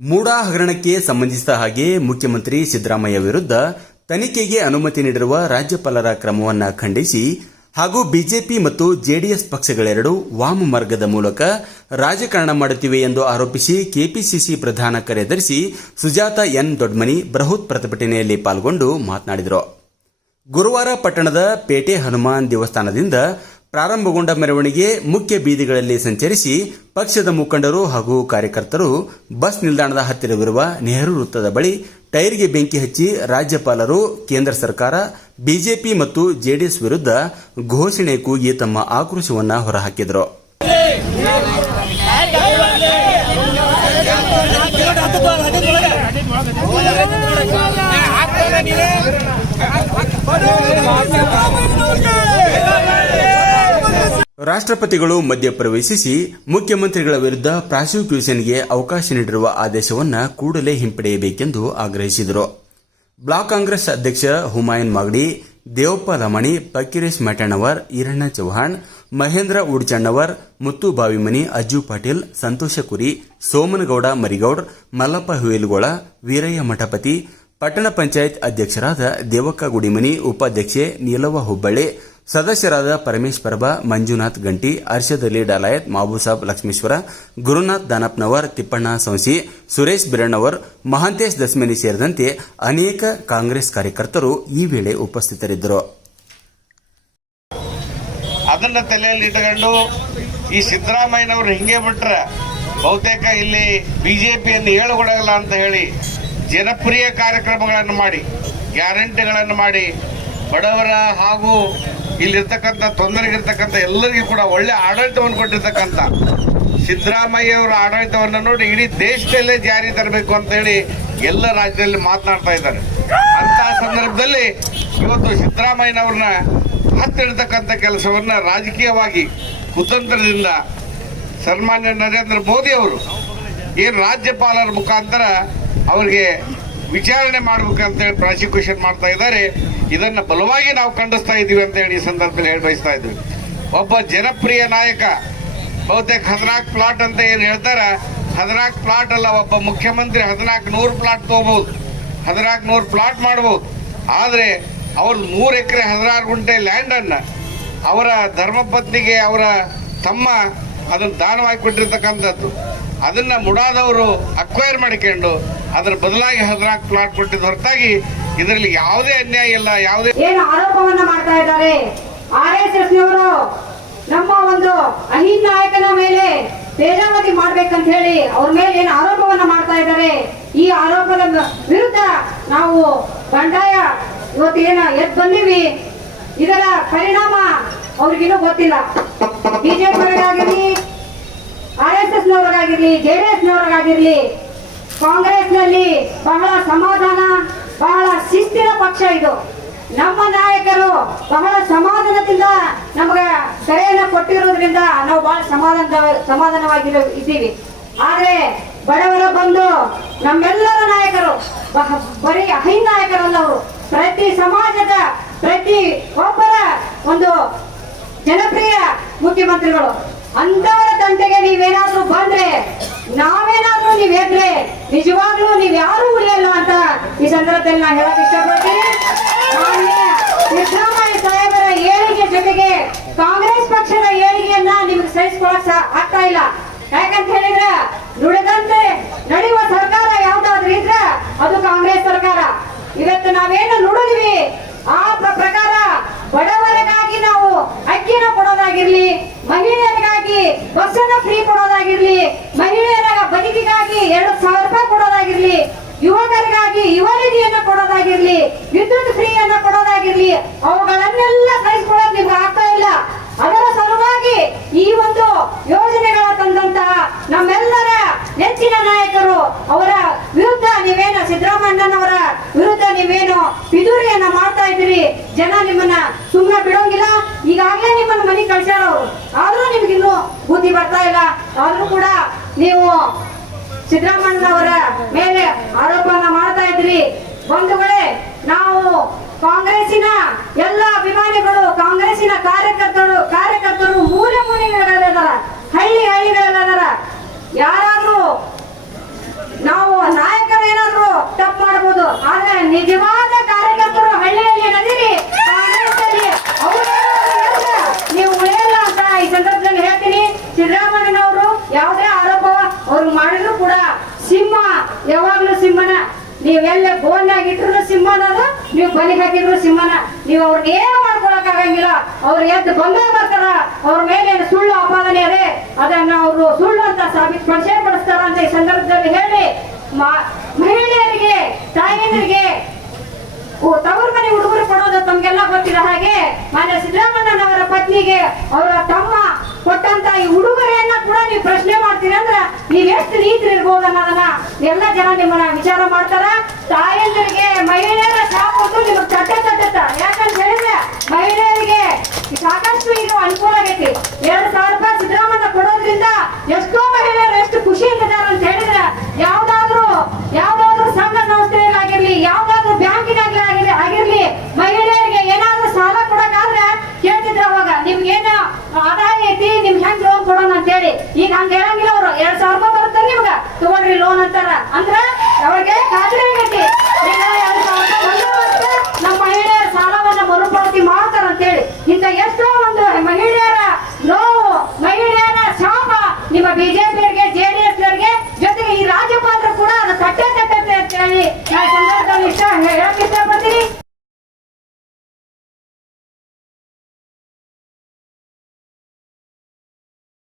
ಮೂಡಾ ಹಗರಣಕ್ಕೆ ಸಂಬಂಧಿಸಿದ ಹಾಗೆ ಮುಖ್ಯಮಂತ್ರಿ ಸಿದ್ದರಾಮಯ್ಯ ವಿರುದ್ಧ ತನಿಖೆಗೆ ಅನುಮತಿ ನೀಡಿರುವ ರಾಜ್ಯಪಾಲರ ಕ್ರಮವನ್ನು ಖಂಡಿಸಿ ಹಾಗೂ ಬಿಜೆಪಿ ಮತ್ತು ಜೆಡಿಎಸ್ ಪಕ್ಷಗಳೆರಡು ವಾಮ ಮಾರ್ಗದ ಮೂಲಕ ರಾಜಕಾರಣ ಮಾಡುತ್ತಿವೆ ಎಂದು ಆರೋಪಿಸಿ ಕೆಪಿಸಿಸಿ ಪ್ರಧಾನ ಕಾರ್ಯದರ್ಶಿ ಸುಜಾತ ಎನ್ ದೊಡ್ಮನಿ ಬೃಹತ್ ಪ್ರತಿಭಟನೆಯಲ್ಲಿ ಪಾಲ್ಗೊಂಡು ಮಾತನಾಡಿದರು. ಗುರುವಾರ ಪಟ್ಟಣದ ಪೇಟೆ ಹನುಮಾನ್ ದೇವಸ್ಥಾನದಿಂದ ಪ್ರಾರಂಭಗೊಂಡ ಮೆರವಣಿಗೆ ಮುಖ್ಯ ಬೀದಿಗಳಲ್ಲಿ ಸಂಚರಿಸಿ ಪಕ್ಷದ ಮುಖಂಡರು ಹಾಗೂ ಕಾರ್ಯಕರ್ತರು ಬಸ್ ನಿಲ್ದಾಣದ ಹತ್ತಿರವಿರುವ ನೆಹರು ವೃತ್ತದ ಬಳಿ ಟೈರ್ಗೆ ಬೆಂಕಿ ಹಚ್ಚಿ ರಾಜ್ಯಪಾಲರು, ಕೇಂದ್ರ ಸರ್ಕಾರ, ಬಿಜೆಪಿ ಮತ್ತು ಜೆಡಿಎಸ್ ವಿರುದ್ಧ ಘೋಷಣೆ ಕೂಗಿ ತಮ್ಮ ಆಕ್ರೋಶವನ್ನು ಹೊರಹಾಕಿದರು. ರಾಷ್ಟ್ರಪತಿಗಳು ಮಧ್ಯಪ್ರವೇಶಿಸಿ ಮುಖ್ಯಮಂತ್ರಿಗಳ ವಿರುದ್ಧ ಪ್ರಾಸಿಕ್ಯೂಷನ್ಗೆ ಅವಕಾಶ ನೀಡಿರುವ ಆದೇಶವನ್ನು ಕೂಡಲೇ ಹಿಂಪಡೆಯಬೇಕೆಂದು ಆಗ್ರಹಿಸಿದರು. ಬ್ಲಾಕ್ ಕಾಂಗ್ರೆಸ್ ಅಧ್ಯಕ್ಷ ಹುಮಾಯನ್ ಮಾಗಡಿ, ದೇವಪ್ಪ ಲಮಣಿ ಫಕೀರೇಶ್ ಮಟಣವರ್ ಈರಣ್ಣ ಚೌಹಾಣ್ ಮಹೇಂದ್ರ ಉಡ್ಚಣ್ಣವರ್, ಮುತ್ತು ಬಾವಿಮನಿ ಅಜ್ಜು ಪಾಟೀಲ್, ಸಂತೋಷ ಕುರಿ, ಸೋಮನಗೌಡ ಮರಿಗೌಡ್, ಮಲ್ಲಪ್ಪ ಹುಯಿಲ್ಗೋಳ, ವೀರಯ್ಯ ಮಠಪತಿ, ಪಟ್ಟಣ ಪಂಚಾಯತ್ ಅಧ್ಯಕ್ಷರಾದ ದೇವಕ್ಕ ಗುಡಿಮನಿ, ಉಪಾಧ್ಯಕ್ಷೆ ನೀಲವ ಹುಬ್ಬಳ್ಳಿ ಸದಸ್ಯರಾದ ಪರಮೇಶ್ ಪರಬ ಮಂಜುನಾಥ್ ಗಂಟಿ ಅರ್ಷದ್ ಅಲಿ ಡಾಲಾಯತ್, ಮಾಬೂಸಾಬ್ ಲಕ್ಷ್ಮೇಶ್ವರ, ಗುರುನಾಥ್ ದಾನಪ್ನವರ್ ತಿಪ್ಪಣ್ಣ ಸಂಸಿ, ಸುರೇಶ್ ಬಿರಣ್ಣವರ್, ಮಹಾಂತೇಶ್ ದಸ್ಮಿನಿ ಸೇರಿದಂತೆ ಅನೇಕ ಕಾಂಗ್ರೆಸ್ ಕಾರ್ಯಕರ್ತರು ಈ ವೇಳೆ ಉಪಸ್ಥಿತರಿದ್ದರು. ಅದನ್ನ ತಲೆಯಲ್ಲಿ ಇಟ್ಟುಕೊಂಡು ಈ ಸಿದ್ದರಾಮಯ್ಯನವರು ಹಿಂಗೆ ಬಿಟ್ರೆ ಬಹುತೇಕ ಇಲ್ಲಿ ಬಿಜೆಪಿಯನ್ನು ಹೇಳಿಕೊಡಲ್ಲ ಅಂತ ಹೇಳಿ ಜನಪ್ರಿಯ ಕಾರ್ಯಕ್ರಮಗಳನ್ನು ಮಾಡಿ, ಗ್ಯಾರಂಟಿಗಳನ್ನು ಮಾಡಿ, ಬಡವರ ಹಾಗೂ ಇಲ್ಲಿರ್ತಕ್ಕಂಥ ತೊಂದರೆಗಿರ್ತಕ್ಕಂಥ ಎಲ್ಲರಿಗೂ ಕೂಡ ಒಳ್ಳೆ ಆಡಳಿತವನ್ನು ಕೊಟ್ಟಿರ್ತಕ್ಕಂಥ ಸಿದ್ದರಾಮಯ್ಯ ಅವರ ಆಡಳಿತವನ್ನು ನೋಡಿ ಇಡೀ ದೇಶದಲ್ಲೇ ಜಾರಿ ತರಬೇಕು ಅಂತ ಹೇಳಿ ಎಲ್ಲ ರಾಜ್ಯದಲ್ಲಿ ಮಾತನಾಡ್ತಾ ಇದ್ದಾರೆ. ಅಂತ ಸಂದರ್ಭದಲ್ಲಿ ಇವತ್ತು ಸಿದ್ದರಾಮಯ್ಯನವ್ರನ್ನ ಹತ್ತಿಡ್ತಕ್ಕಂಥ ಕೆಲಸವನ್ನ ರಾಜಕೀಯವಾಗಿ ಕುತಂತ್ರದಿಂದ ಸನ್ಮಾನ್ಯ ನರೇಂದ್ರ ಮೋದಿ ಅವರು, ಏನು ರಾಜ್ಯಪಾಲರ ಮುಖಾಂತರ ಅವರಿಗೆ ವಿಚಾರಣೆ ಮಾಡ್ಬೇಕಂತ ಹೇಳಿ ಪ್ರಾಸಿಕ್ಯೂಷನ್ ಮಾಡ್ತಾ ಇದ್ದಾರೆ. ಇದನ್ನ ಬಲವಾಗಿ ನಾವು ಖಂಡಿಸ್ತಾ ಇದ್ದೀವಿ ಅಂತ ಹೇಳಿ ಈ ಸಂದರ್ಭದಲ್ಲಿ ಹೇಳಿ ಬಯಸ್ತಾ ಇದ್ವಿ. ಒಬ್ಬ ಜನಪ್ರಿಯ ನಾಯಕ, ಬಹುತೇಕ ಹದಿನಾಲ್ಕು ಪ್ಲಾಟ್ ಅಂತ ಏನು ಹೇಳ್ತಾರೆ, ಹದಿನಾಲ್ಕು ಪ್ಲಾಟ್ ಅಲ್ಲ, ಒಬ್ಬ ಮುಖ್ಯಮಂತ್ರಿ ಹದಿನಾಲ್ಕು ನೂರು ಪ್ಲಾಟ್ ತಗೋಬಹುದು. ಹದಿನಾಲ್ಕು ನೂರು ಪ್ಲಾಟ್ ಮಾಡ್ಬೋದು. ಆದರೆ ಅವ್ರ ಮೂರು ಎಕರೆ ಹದಿನಾರು ಗುಂಟೆ ಲ್ಯಾಂಡನ್ನು ಅವರ ಧರ್ಮಪತ್ನಿಗೆ ಅವರ ತಮ್ಮ ಅದನ್ನು ದಾನವಾಗಿ ಕೊಟ್ಟಿರ್ತಕ್ಕಂಥದ್ದು. ಅದನ್ನ ಮುಡಾದವರು ಅಕ್ವೈರ್ ಮಾಡಿಕೊಂಡು ಅದರ ಬದಲಾಗಿ ಹದಿನಾಲ್ಕು ಪ್ಲಾಟ್ ಕೊಟ್ಟಿದ್ದ ಹೊರತಾಗಿ ಇದರಲ್ಲಿ ಯಾವುದೇ ಅನ್ಯಾಯ ಇಲ್ಲ, ಯಾವುದೇ ಏನು ಆರೋಪವನ್ನ ಮಾಡ್ತಾ ಇದ್ದಾರೆ? ಆರ್ ಎಸ್ ಎಸ್ ನಮ್ಮ ಒಂದು ಅಹಿಂದ ನಾಯಕನ ಮೇಲೆ ಬೇಜಾವತಿ ಮಾಡ್ಬೇಕಂತ ಹೇಳಿ ಅವ್ರ ಮೇಲೆ ಏನು ಆರೋಪವನ್ನ ಮಾಡ್ತಾ ಇದ್ದಾರೆ? ಈ ಆರೋಪದ ವಿರುದ್ಧ ನಾವು ಬಂಡಾಯ ಇವತ್ತು ಏನ ಎದ್ ಬಂದಿವಿ. ಇದರ ಪರಿಣಾಮ ಅವ್ರಿಗಿನ್ನೂ ಗೊತ್ತಿಲ್ಲ. ಬಿಜೆಪಿ ಆರ್ ಎಸ್ ಎಸ್ ನವರಿಗಾಗಿರ್ಲಿ ಎಸ್ ನವರಿಗಾಗಿರ್ಲಿ ಕಾಂಗ್ರೆಸ್ನಲ್ಲಿ ಬಹಳ ಸಮಾಧಾನ, ಬಹಳ ಶಿಸ್ತಿನ ಪಕ್ಷ ಇದು. ನಮ್ಮ ನಾಯಕರು ಬಹಳ ಸಮಾಧಾನದಿಂದ ನಮಗೆ ಕರೆಯನ್ನು ಕೊಟ್ಟಿರೋದ್ರಿಂದ ನಾವು ಬಹಳ ಸಮಾಧಾನ ಸಮಾಧಾನವಾಗಿರೋ ಇದ್ದೀವಿ. ಆದ್ರೆ ಬಡವರ ಬಂದು ನಮ್ಮೆಲ್ಲರ ನಾಯಕರು ಬರೀ ಅಹಿಂದ ನಾಯಕರಲ್ಲ ಅವರು, ಪ್ರತಿ ಸಮಾಜದ ಪ್ರತಿ ಒಬ್ಬರ ಒಂದು ಜನಪ್ರಿಯ ಮುಖ್ಯಮಂತ್ರಿಗಳು ಅಂತವರ ತಂಟೆಗೆ ನೀವೇನಾದ್ರೂ ಬಂದ್ರೆ, ನಾವೇನಾದ್ರೂ ನೀವ್ ಎದ್ರೆ ನಿಜವಾಗ್ಲೂ ನೀವ್ ಯಾರು ಉಳಿಯಲ್ಲ ಅಂತ ಈ ಸಂದರ್ಭದಲ್ಲಿ ನಾನು ಹೇಳಕ್ ಇಷ್ಟಪಡ್ತೀನಿ. ಸಿದ್ದರಾಮಯ್ಯ ಸಾಹೇಬರ ಏಳಿಗೆ ಜೊತೆಗೆ ಕಾಂಗ್ರೆಸ್ ಪಕ್ಷದ ಏಳಿಗೆಯನ್ನ ನಿಮ್ಗೆ ಸಹಿಸ್ಕೊಳಕ್ ಆಗ್ತಾ ಇಲ್ಲ. ಯಾಕಂತ ಹೇಳಿದ್ರೆ, ನುಡಿದಂತೆ ನಡೆಯುವ ಸರ್ಕಾರ ಯಾವ್ದಾದ್ರು ಇದ್ರೆ ಅದು ಕಾಂಗ್ರೆಸ್ ಸರ್ಕಾರ. ಇವತ್ತು ನಾವೇನು ನುಡಿದ್ವಿ? ಅಕ್ಕಿನ ಕೊಡೋದಾಗಿರ್ಲಿ, ಮಹಿಳೆಯರಿಗಾಗಿ ಬಸ್ಸನ್ನು ಫ್ರೀ ಕೊಡೋದಾಗಿರ್ಲಿ, ಮಹಿಳೆಯರ ಬದುಕಿಗಾಗಿ ಎರಡು ಸಾವಿರ ರೂಪಾಯಿ ಕೊಡೋದಾಗಿರ್ಲಿ, ಯುವಕರಿಗಾಗಿ ಯುವ ನಿಧಿಯನ್ನು ಕೊಡೋದಾಗಿರ್ಲಿ, ವಿದ್ಯುತ್ ಫ್ರೀ ಅನ್ನ ಕೊಡೋದಾಗಿರ್ಲಿ, ಅವುಗಳನ್ನೆಲ್ಲ ಕಳಿಸ್ಕೊಳ್ಳೋದು ನಿಮ್ಗೆ ಆಗ್ತಾ ಇಲ್ಲ. ಅದರ ಸಲುವಾಗಿ ಈ ಒಂದು ಯೋಜನೆಗಳ ತಂದಂತಹ ನಮ್ಮೆಲ್ಲರ ನೆಚ್ಚಿನ ನಾಯಕರು ಅವರ ವಿರುದ್ಧ ನೀವೇನು ಸಿದ್ದರಾಮಯ್ಯನವರ ವಿರುದ್ಧ ನೀವೇನು ಪಿದುರಿಯನ್ನ ಮಾಡ್ತಾ ಇದ್ದೀರಿ? ಜನ ನಿಮ್ಮನ್ನ ನೀವು ಸಿದ್ದರಾಮಣ್ಣನವರ ಮೇಲೆ ಆರೋಪನ ಮಾಡ್ತಾ ಇದ್ರಿ. ಬಂಧುಗಳೇ, ನಾವು ಕಾಂಗ್ರೆಸ್ಸಿನ ಎಲ್ಲ ಅಭಿಮಾನಿಗಳು, ಕಾಂಗ್ರೆಸ್ಸಿನ ಕಾರ್ಯಕರ್ತರು ಕಾರ್ಯಕರ್ತರು ಮೂಲೆ ಮೂಲೆಗಳದಾರ ಹಳ್ಳಿ ಹಳ್ಳಿಗಳದಾರ ಯಾರಾದ್ರೂ ನಾವು ನಾಯಕರು ಏನಾದ್ರು ತಪ್ಪು ಮಾಡಬಹುದು ಆದ್ರೆ ನಿಜವಾದ ಅವ್ರು ಮಾಡಿದ್ರು ಕೂಡ ಸಿಂಹ, ಯಾವಾಗ್ಲೂ ಸಿಂಹನ, ನೀವೆಲ್ಲ ಗೋಲ್ನಾಗ ಇಟ್ಟರು ಸಿಂಹನ ನೀವು ಬಲಿಗೆ ಹಾಕಿದ್ರು ಸಿಂಹನ. ನೀವು ಅವ್ರಿಗೆ ಏನು ಮಾಡ್ಕೊಳಕ್ ಆಗಂಗಿಲ್ಲ ಅವ್ರು ಎದ್ದು ಬಂದೇ ಬರ್ತಾರ. ಅವ್ರ ಮೇಲೆ ಸುಳ್ಳು ಆಪಾದನೆ ಅದೇ. ಅದನ್ನ ಅವರು ಸುಳ್ಳು ಅಂತ ಸಾಬೀತುಪಡಿಸೇ ಪಡಿಸ್ತಾರ ಅಂತ ಈ ಸಂದರ್ಭದಲ್ಲಿ ಹೇಳಿ ಮಹಿಳೆಯರಿಗೆ ತಾಯಂದಿರಿಗೆ ತವರು ಮನೆ ಹುಡುಗರು ಕೊಡೋದು ತಮ್ಗೆಲ್ಲ ಗೊತ್ತಿರೋ ಹಾಗೆ ಮಾನ್ಯ ಸಿದ್ದರಾಮಯ್ಯನವರ ಪತ್ನಿಗೆ ಅವರ ತಮ್ಮ ಕೊಟ್ಟಂತ ಈ ಉಡುಗೊರೆಯನ್ನ ಕೂಡ ನೀವು ಪ್ರಶ್ನೆ ಮಾಡ್ತೀರಿ ಅಂದ್ರೆ ನೀವ್ ಎಷ್ಟು ನೀತಿ ಇರ್ಬೋದು ಅನ್ನೋದನ್ನ ಎಲ್ಲ ಜನ ನಿಮ್ಮನ್ನ ವಿಚಾರ ಮಾಡ್ತಾರ. ತಾಯಂದಿರಿಗೆ ಮಹಿಳೆಯರ ಕೊಟ್ಟು ನಿಮಗೆ ಚಟ್ಟ ತಟ್ಟತ್ತ ಯಾಕಂತ ಹೇಳಿದ್ರೆ ಮಹಿಳೆಯರಿಗೆ ಸಾಕಷ್ಟು ಈಗ ಅನುಕೂಲ ಆಗೈತಿ ಎರಡ್ ಸಾವಿರ ರೂಪಾಯಿ ಸಿದ್ದರಾಮಯ್ಯ ಕೊಡೋದ್ರಿಂದ ಎಷ್ಟೋ ಮಹಿಳೆಯರು ಎಷ್ಟು ಖುಷಿಯಿಂದಿದ್ದಾರೆ ಅಂತ ಹೇಳಿದ್ರೆ ಯಾವ್ದಾದ್ರು ಯಾವ್ದಾದ್ರು ಸಂಘ ಸಂಸ್ಥೆಗಳಾಗಿರ್ಲಿ ಯಾವ್ದಾದ್ರು ಬ್ಯಾಂಕಿನಾಗ್ಲಿ ಆಗಿರ್ಲಿ ಆಗಿರ್ಲಿ ಮಹಿಳೆಯರಿಗೆ ಏನಾದ್ರೂ ಸಾಲ ಕೊಡಕ್ಕಾದ್ರೆ ಕೇಳ್ತಿದ್ರ ಅವಾಗ ನಿಮ್ಗೇನು ಆದಾಯ ಐತಿ ನಿಮ್ಗೆ ಹೆಂಗ್ ಲೋನ್ ಕೊಡೋಣ ಅಂತ ಹೇಳಿ ಈಗ ಹಂಗ ಹೇಳಂಗಿಲ್ಲ ಅವ್ರು ಎರಡ್ ಸಾವಿರ ರೂಪಾಯಿ ಬರುತ್ತೆ ನಿಮ್ಗ ತಗೊಳ್ರಿ